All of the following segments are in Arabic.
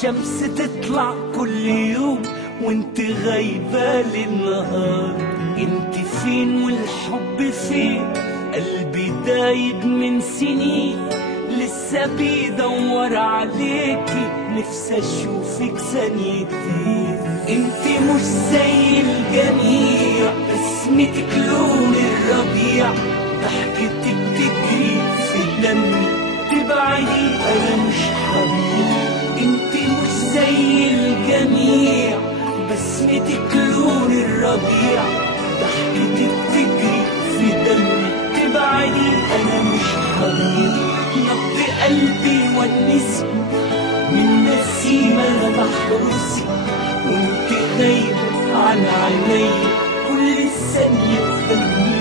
الشمس تطلع كل يوم وانت غايبة للنهار. انت فين والحب فين؟ قلبي دايب من سنين لسه بيدور عليكي، نفسي اشوفك ثانيتين. انت مش زي الجميع، بسمتك لون الربيع، ضحكتك تجري في دمي، تبعدي انا مش حبيب. انت مش زي الجميع، بسمتك لون الربيع، ضحكتك تجري في دمي، تبعدي انا مش حبيب. نبض قلبي ونسي من نسيمة انا بحرسي، وانت غايبة عن عيني كل ثانية بلمسي.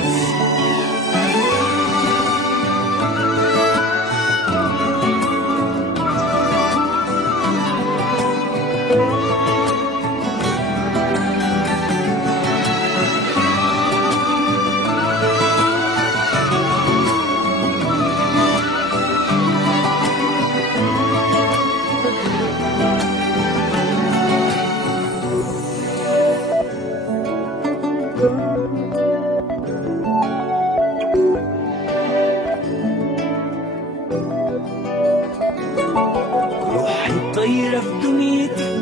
روحي طايرة في دنيتك،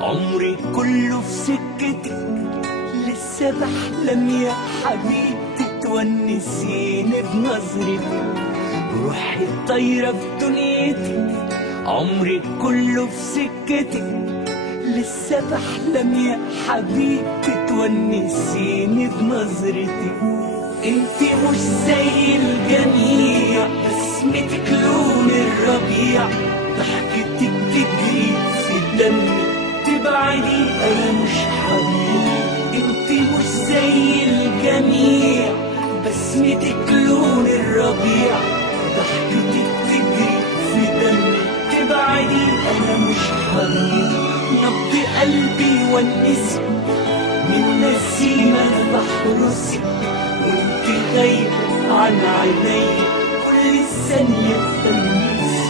عمري كله في سكتك، لسه بحلم يا حبيبتي تونسيني بنظرتك. روحي طايرة في دنيتك، عمري كله في سكتك، لسه بحلم يا حبيبتي تونسيني بنظرتك. انت مش زي الجميع، بسمتك لون الربيع، ضحكتك تجري في دمي، تبعدي انا مش حبيب. انت مش زي الجميع، بسمتك لون الربيع، ضحكتك تجري في دمي، تبعدي انا مش حبيب. نبض قلبي ونسي من نسيمة انا بحرسي، وانت غايبة عن عيني كل ثانية بلمسي.